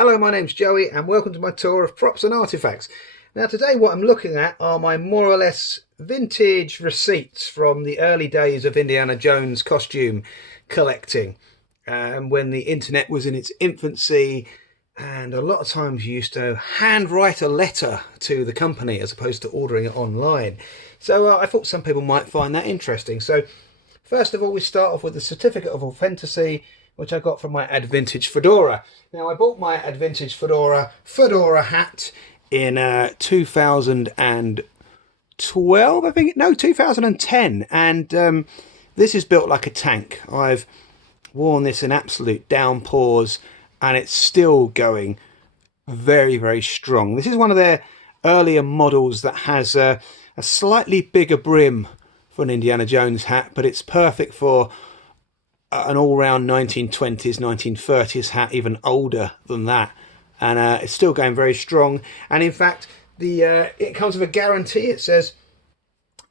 Hello, my name's Joey and welcome to my tour of props and artifacts. Now today what I'm looking at are my more or less vintage receipts from the early days of Indiana Jones costume collecting, when the internet was in its infancy, and a lot of times you used to handwrite a letter to the company as opposed to ordering it online. So I thought some people might find that interesting. So first of all, we start off with the certificate of authenticity, which I got from my AdVintage fedora. Now I bought my AdVintage fedora hat in 2012, I think. No, 2010, and this is built like a tank. I've worn this in absolute downpours and it's still going very, very strong. This is one of their earlier models that has a slightly bigger brim for an Indiana Jones hat, but it's perfect for an all-round 1920s, 1930s hat, even older than that, and it's still going very strong. And in fact, it comes with a guarantee. It says,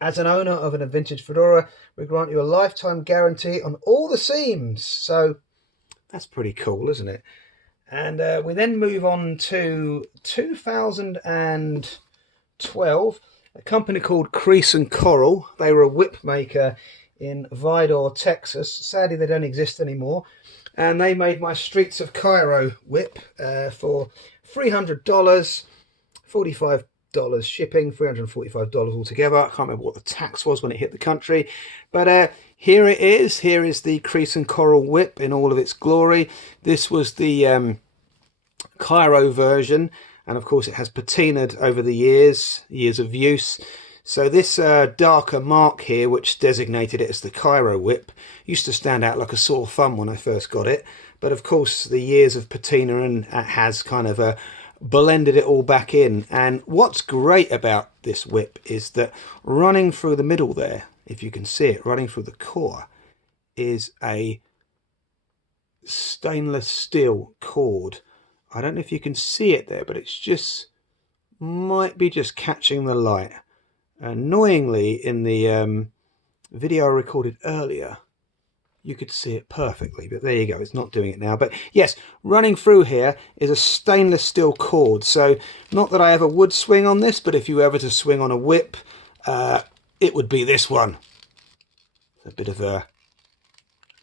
as an owner of an vintage fedora, we grant you a lifetime guarantee on all the seams. So that's pretty cool, isn't it? And we then move on to 2012, a company called Crease and Coral. They were a whip maker in Vidor, Texas. Sadly, they don't exist anymore. And they made my Streets of Cairo whip for $300, $45 shipping, $345 altogether. I can't remember what the tax was when it hit the country. But here it is. Here is the Crease and Coral whip in all of its glory. This was the Cairo version. And of course, it has patinaed over the years of use. So this darker mark here, which designated it as the Cairo whip, used to stand out like a sore thumb when I first got it. But of course, the years of patina and has kind of blended it all back in. And what's great about this whip is that running through the middle there, if you can see it, running through the core, is a stainless steel cord. I don't know if you can see it there, but it's just, might be just catching the light. Annoyingly, in the video I recorded earlier, you could see it perfectly, but there you go, it's not doing it now. But yes, running through here is a stainless steel cord. So not that I ever would swing on this, but if you were ever to swing on a whip, it would be this one. A bit of a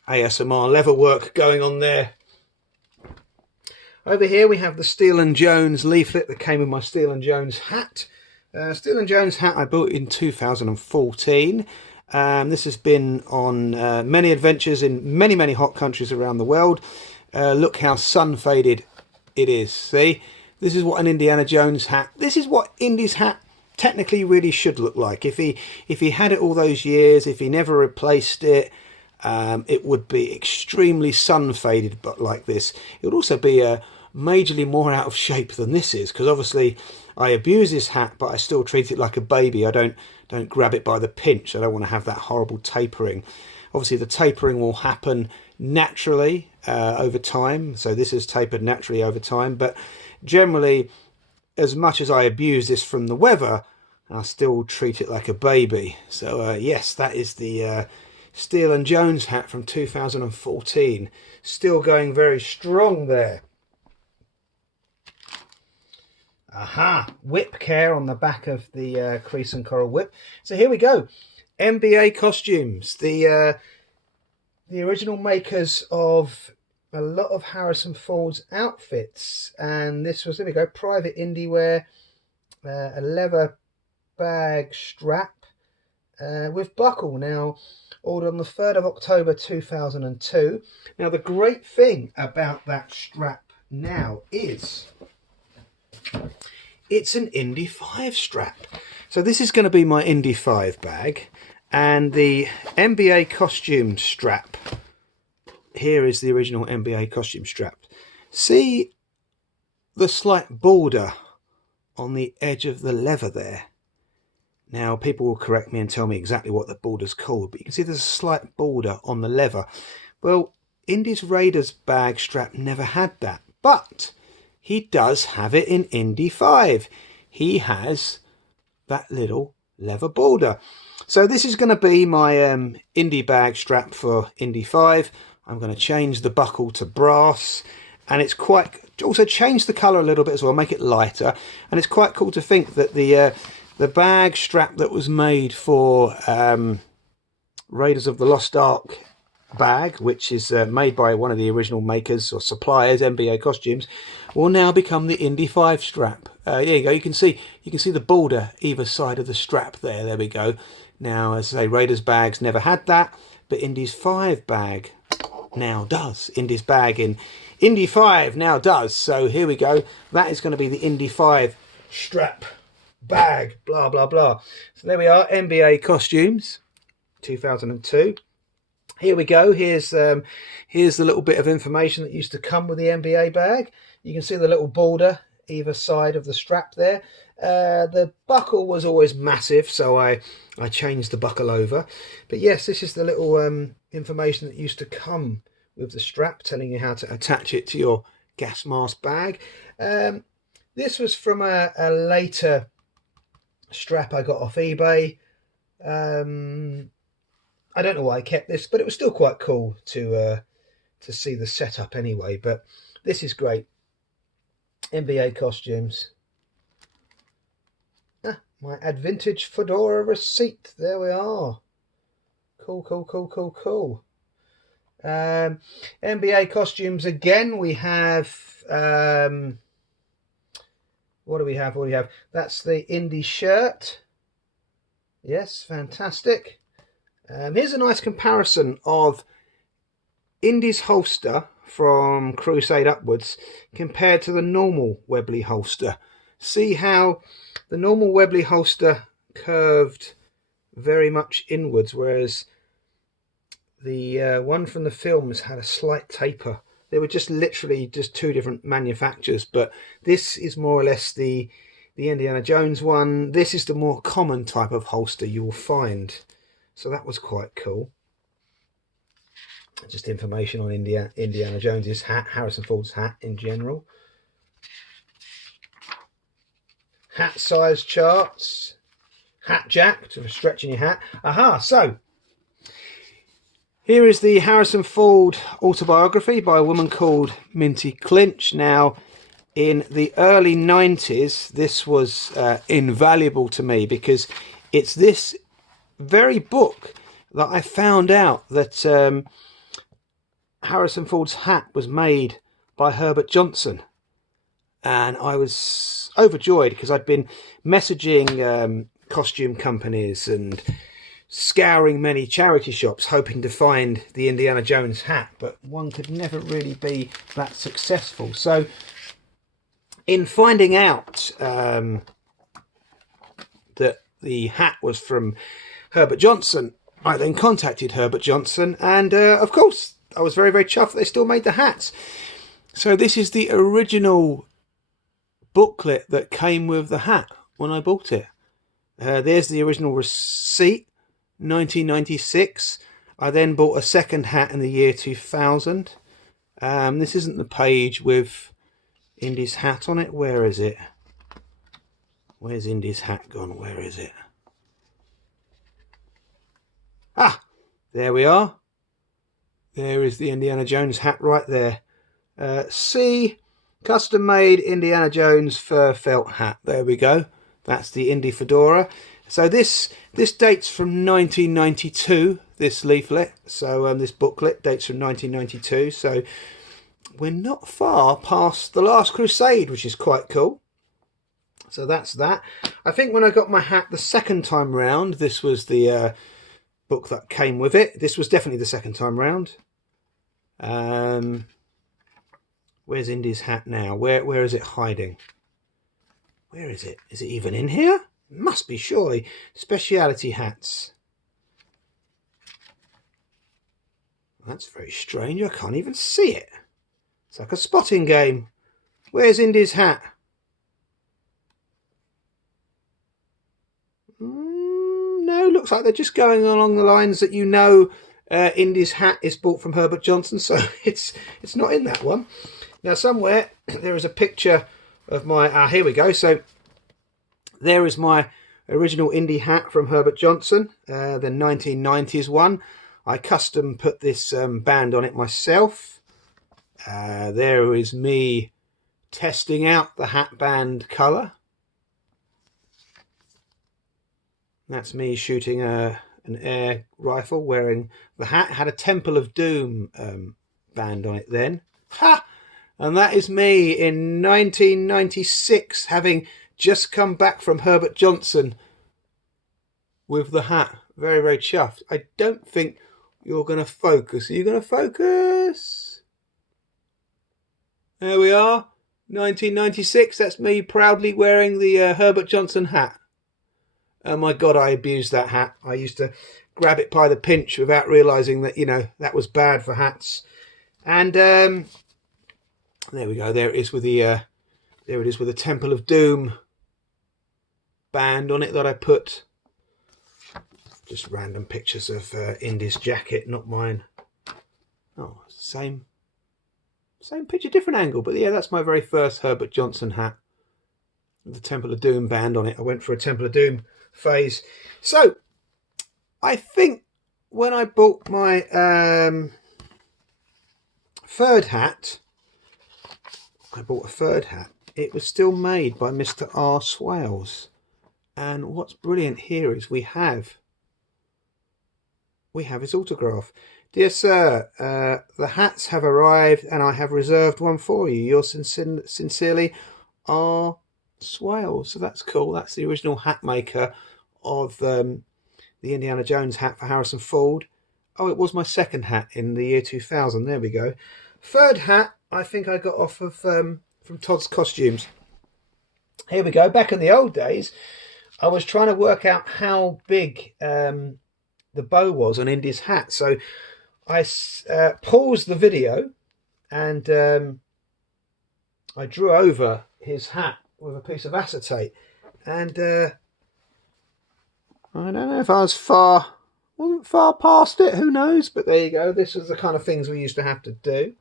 ASMR leather work going on there. Over here we have the Steel & Jones leaflet that came with my Steel & Jones hat. Steel & Jones hat I bought in 2014. This has been on many adventures in many hot countries around the world. Look how sun faded it is. See, this is what an Indiana Jones hat, this is what Indy's hat technically really should look like. If he had it all those years, if he never replaced it, it would be extremely sun faded, but like this. It would also be majorly more out of shape than this is, because obviously I abuse this hat, but I still treat it like a baby. I don't grab it by the pinch. I don't want to have that horrible tapering. Obviously the tapering will happen naturally over time, so this is tapered naturally over time, but generally, as much as I abuse this from the weather, I still treat it like a baby. So yes, that is the Steel & Jones hat from 2014. Still going very strong there. Aha, whip care on the back of the Crease and Coral whip. So here we go. NBA costumes, the original makers of a lot of Harrison Ford's outfits. And this was, there we go, Private Indy wear, a leather bag strap with buckle. Now, ordered on the 3rd of October 2002. Now, the great thing about that strap now is it's an Indy 5 strap. So this is going to be my Indy 5 bag, and the NBA costume strap here is the original NBA costume strap. See the slight border on the edge of the leather there? Now people will correct me and tell me exactly what the border's called, but you can see there's a slight border on the leather. Well, Indy's Raiders bag strap never had that, but he does have it in Indy 5. He has that little leather border. So this is going to be my Indy bag strap for Indy 5. I'm going to change the buckle to brass, and it's quite also change the colour a little bit as well, make it lighter. And it's quite cool to think that the bag strap that was made for Raiders of the Lost Ark bag, which is made by one of the original makers or suppliers, MBA Costumes, will now become the Indy 5 strap. There you go. You can see the border either side of the strap there. There we go. Now, as I say, Raiders bags never had that, but Indy's 5 bag now does. Indy's bag in Indy 5 now does. So here we go. That is going to be the Indy 5 strap bag. Blah blah blah. So there we are. MBA Costumes, 2002. Here we go. Here's the little bit of information that used to come with the MBA bag. You can see the little border either side of the strap there. The buckle was always massive, so I changed the buckle over. But yes, this is the little information that used to come with the strap, telling you how to attach it to your gas mask bag. This was from a later strap I got off eBay. I don't know why I kept this, but it was still quite cool to see the setup anyway. But this is great. MBA Costumes. My Advintage Fedora receipt. There we are. Cool, cool, cool, cool, cool. MBA Costumes again. We have what do we have? What do we have? That's the Indy shirt. Yes, fantastic. Here's a nice comparison of Indy's holster from Crusade upwards compared to the normal Webley holster. See how the normal Webley holster curved very much inwards, whereas the one from the films had a slight taper. They were just literally just two different manufacturers, but this is more or less the Indiana Jones one. This is the more common type of holster you will find. So that was quite cool. Just information on Indiana Jones's hat, Harrison Ford's hat in general. Hat size charts. Hat jack for stretching your hat. Aha, so here is the Harrison Ford autobiography by a woman called Minty Clinch. Now, in the early 90s, this was invaluable to me because it's this very book that I found out that Harrison Ford's hat was made by Herbert Johnson, and I was overjoyed because I'd been messaging costume companies and scouring many charity shops hoping to find the Indiana Jones hat, but one could never really be that successful. So in finding out that the hat was from Herbert Johnson, I then contacted Herbert Johnson, and of course I was very, very chuffed they still made the hats. So this is the original booklet that came with the hat when I bought it. There's the original receipt, 1996. I then bought a second hat in the year 2000. This isn't the page with Indy's hat on it. Where is it? Where's Indy's hat gone? Where is it? Ah, there we are. There is the Indiana Jones hat right there. See, custom made Indiana Jones fur felt hat. There we go. That's the Indy fedora. So this dates from 1992, this leaflet. So this booklet dates from 1992. So we're not far past The Last Crusade, which is quite cool. So that's that. I think when I got my hat the second time round, this was the book that came with it. This was definitely the second time round. Where's Indy's hat now? Where is it hiding? Where is it? Is it even in here? It must be, surely. Speciality hats. That's very strange. I can't even see it. It's like a spotting game. Where's Indy's hat? No, looks like they're just going along the lines that Indy's hat is bought from Herbert Johnson, so it's not in that one. Now somewhere there is a picture of my here we go. So there is my original Indy hat from Herbert Johnson, the 1990s one. I custom put this band on it myself. There is me testing out the hat band colour. That's me shooting an air rifle wearing the hat. Had a Temple of Doom band on it then. Ha! And that is me in 1996, having just come back from Herbert Johnson with the hat. Very, very chuffed. I don't think you're going to focus. Are you going to focus? There we are. 1996. That's me proudly wearing the Herbert Johnson hat. Oh my God, I abused that hat. I used to grab it by the pinch without realising that, you know, that was bad for hats. And there we go. There it is with the Temple of Doom band on it that I put. Just random pictures of Indy's jacket, not mine. Oh, same picture, different angle. But yeah, that's my very first Herbert Johnson hat with the Temple of Doom band on it. I went for a Temple of Doom phase. So I think when I bought my third hat, it was still made by Mr. R. Swales. And what's brilliant here is we have his autograph. Dear sir, the hats have arrived and I have reserved one for you. Yours sincerely, R. Swales. So that's cool. That's the original hat maker of the Indiana Jones hat for Harrison Ford. Oh, it was my second hat in the year 2000. There we go. Third hat, I think I got off of from Todd's Costumes. Here we go. Back in the old days, I was trying to work out how big the bow was on Indy's hat. So I paused the video and I drew over his hat with a piece of acetate. And I don't know if I wasn't far past it, who knows? But there you go. This was the kind of things we used to have to do.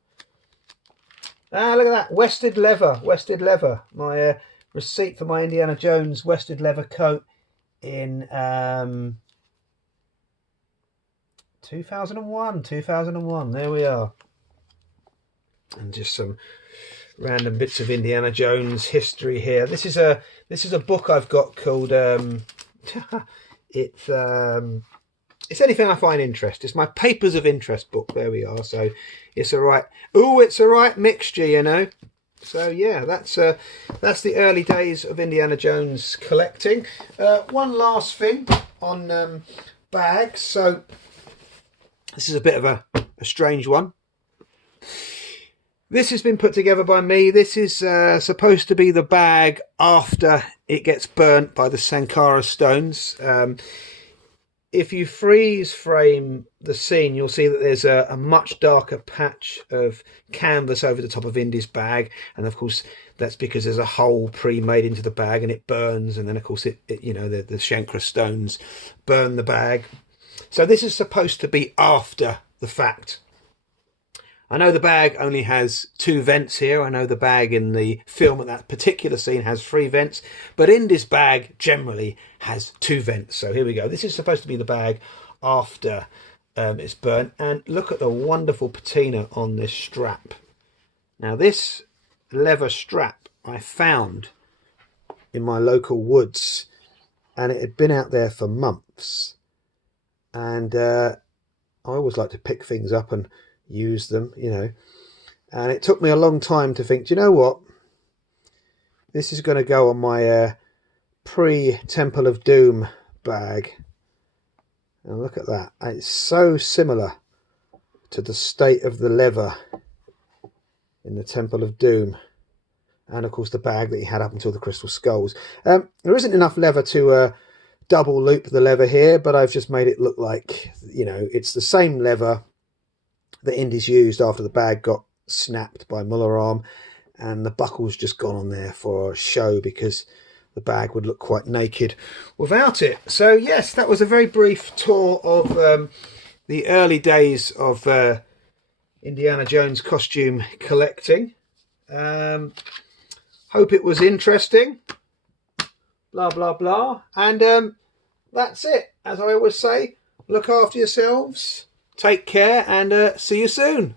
Ah, look at that. Wested leather. My receipt for my Indiana Jones Wested leather coat in 2001. There we are. And just some random bits of Indiana Jones history here. This is a book I've got called it's anything I find interest. It's my Papers of Interest book. There we are. So it's a right mixture, you know. So yeah, that's the early days of Indiana Jones collecting. One last thing on bags. So this is a bit of a strange one. This has been put together by me. This is supposed to be the bag after it gets burnt by the Sankara stones. If you freeze frame the scene, you'll see that there's a much darker patch of canvas over the top of Indy's bag. And of course, that's because there's a hole pre-made into the bag and it burns. And then of course, it you know, the Shankara stones burn the bag. So this is supposed to be after the fact. I know the bag only has 2 vents here. I know the bag in the film at that particular scene has 3 vents, but Indy's bag generally has 2 vents. So here we go. This is supposed to be the bag after it's burnt. And look at the wonderful patina on this strap. Now this leather strap I found in my local woods, and it had been out there for months. And I always like to pick things up and use them, you know, and it took me a long time to think, do you know what, this is going to go on my pre-Temple of Doom bag. And look at that, it's so similar to the state of the leather in the Temple of Doom, and of course the bag that he had up until the Crystal Skulls. There isn't enough leather to double loop the leather here, but I've just made it look like, you know, it's the same leather that Indy's used after the bag got snapped by Muller-Arm, and the buckle's just gone on there for show because the bag would look quite naked without it. So yes, that was a very brief tour of the early days of Indiana Jones costume collecting. Hope it was interesting. Blah blah blah. And that's it. As I always say, look after yourselves. Take care and see you soon.